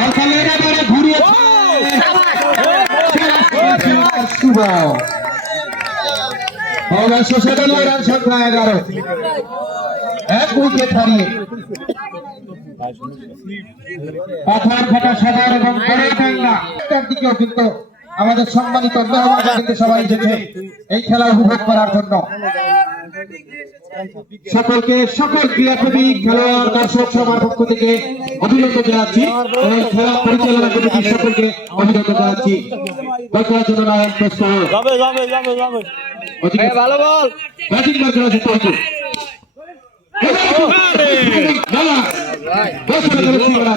বলখালের এবারে ঘুরিয়েছে শুভ অবশ্য সেটা নয় রান সংখ্যা এগারো এক উইকেট হারিয়ে পাথর ফাটা সাগর এবং বড় দিকেও কিন্তু আমাদের সম্মানিত কিন্তু সবাই এসেছে এই খেলা উপভোগ করার জন্য। সকলকে সকল ক্রীড়াপ্রেমী খেলোয়াড় দর্শক সবার পক্ষ থেকে অভিনন্দন জানাচ্ছি। এবং খেলা পরিচালনা কমিটির সকলকে অভিনন্দন জানাচ্ছি। বর্তমান জন্য নারায়ণ প্রস্তুত যাবে যাবে যাবে। যাবে ভালো বল। ব্যাটিং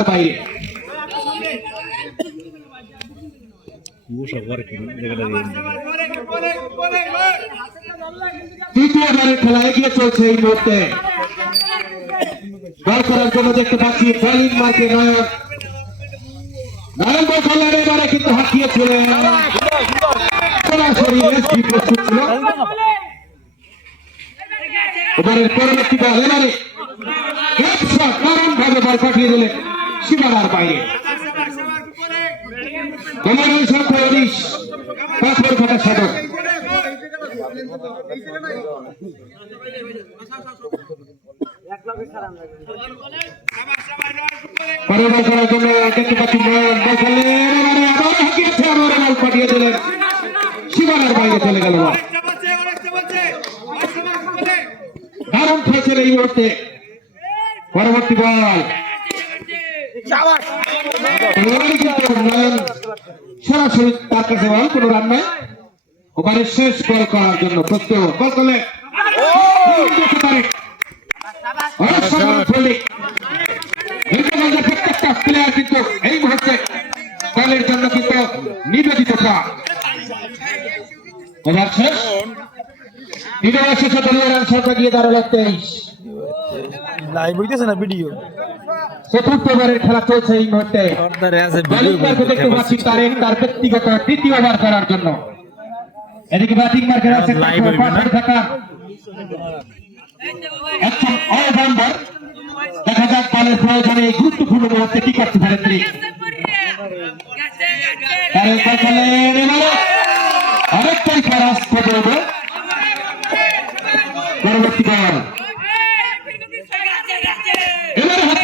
বাইরে। তৃতীয় বারের খেলা এগিয়ে চলছে এই মুহূর্তে। বল করার জন্য দেখতে পাচ্ছি বোলিং মার্কে নয়ন নয়ন বল এবারে কিন্তু হাঁকিয়েছিলেন সরাসরি পরবর্তী বল এবারে ভাবে বল পাঠিয়ে দিলেন। সীমানার বাইরে। সংখ্যা উনিশ। পাথর ফাটা সাধক পরিবার করার জন্য দেখতে পাচ্ছি পাঠিয়ে দিলেন সীমানার বাইরে চলে গেল। দারুণ খেয়েছেন এই মুহূর্তে। পরবর্তী বল। সরাসরি তার কাছে বল কোনো রান নাই। ওভারের শেষ বল করার জন্য প্রস্তুত বল করলে নিবেদিত গিয়ে দাঁড়াল তেইশ। লাইভ হইতেছে না ভিডিও চতুর্থ ওভারের খেলা চলছে এই মুহূর্তে। দেখতে পাচ্ছি তারেক তার ব্যক্তিগত তৃতীয় ওভার করার জন্য। এদিকে ব্যাটিং মার্কে আছে থাকা একজন অলরাউন্ডার দেখা যাক বলের প্রয়োজনে এই গুরুত্বপূর্ণ মুহূর্তে কি করতে পারেন তিনি। তারেক বল খেলেন এবারে অনেকটাই খারাপ পরবর্তী বল এবারে হাতিয়েছেন কোনো সরাসরি ভুল বল নয়। কোনো রান নয়, কোনো বিপদ নয়। পরের বল করার জন্য এই মুহূর্তে প্রস্তুত বল। বুলার দিকে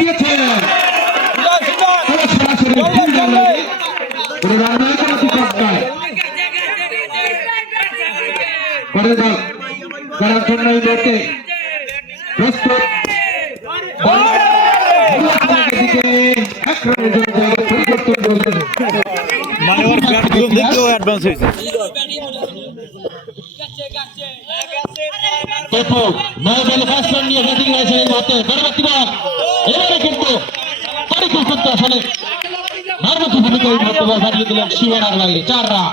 এক রানের জন্য জায়গা পরিবর্তন করলেন। মানে ওর ব্যাটগুলো অ্যাডভান্স হয়েছে নয় বলে রান নিয়ে ব্যাটিং এই পরবর্তী বল এবারে কিন্তু পরিকল্পনা আসলে ভারমতি ভূমিকা এই মুহূর্তে দিলেন শিবনার বাইরে চার রান।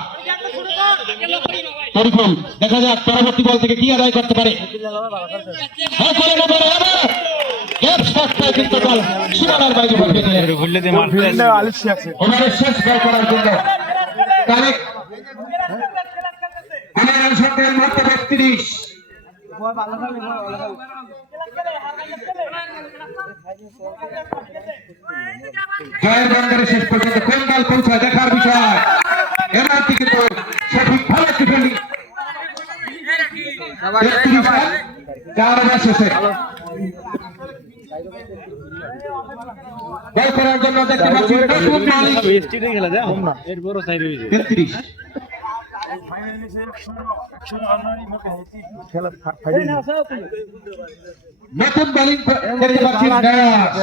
পরিকল দেখা যাক পরবর্তী বল থেকে কি আদায় করতে পারে। সীমানার শেষ বল করার জন্য তারেক। আমার সংখ্যার মাত্র বত্রিশ জয়ের বন্দরে শেষ পর্যন্ত কোন দল পৌঁছায় দেখার বিষয়। এবার কিন্তু সঠিক ভালো রান, চার ওভার শেষে। বল করার জন্য দেখতে পাচ্ছি নতুন দেখতে পাচ্ছি নয়াজ।